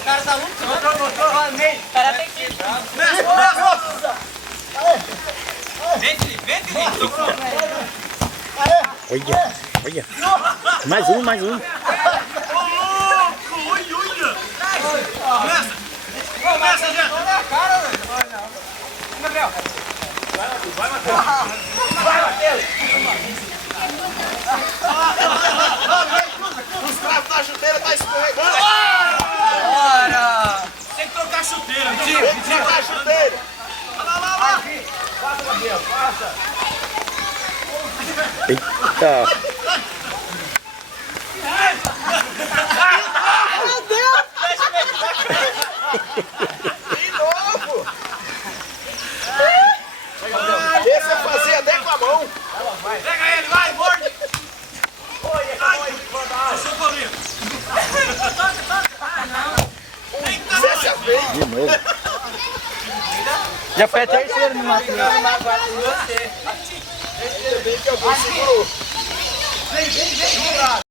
o cara tá lutando. O cara tem que... Vem, Olha, olha. Mais um, mais um. Começa, gente. Gabriel. Vai, Matheus. Vai, Matheus. Os cravos da chuteira tá escorregando. Bora. Tem que trocar a chuteira. Tem que trocar a chuteira. Lá. Passa, Gabriel, passa. Eita. Meu Deus! De novo! Esse eu fazia até com a mão. Pega ele, vai, morde. Deixa eu comer. Deixa bem. De novo. Já foi a terceira no Matheus. Deixa bem que alguém segurou. Vem.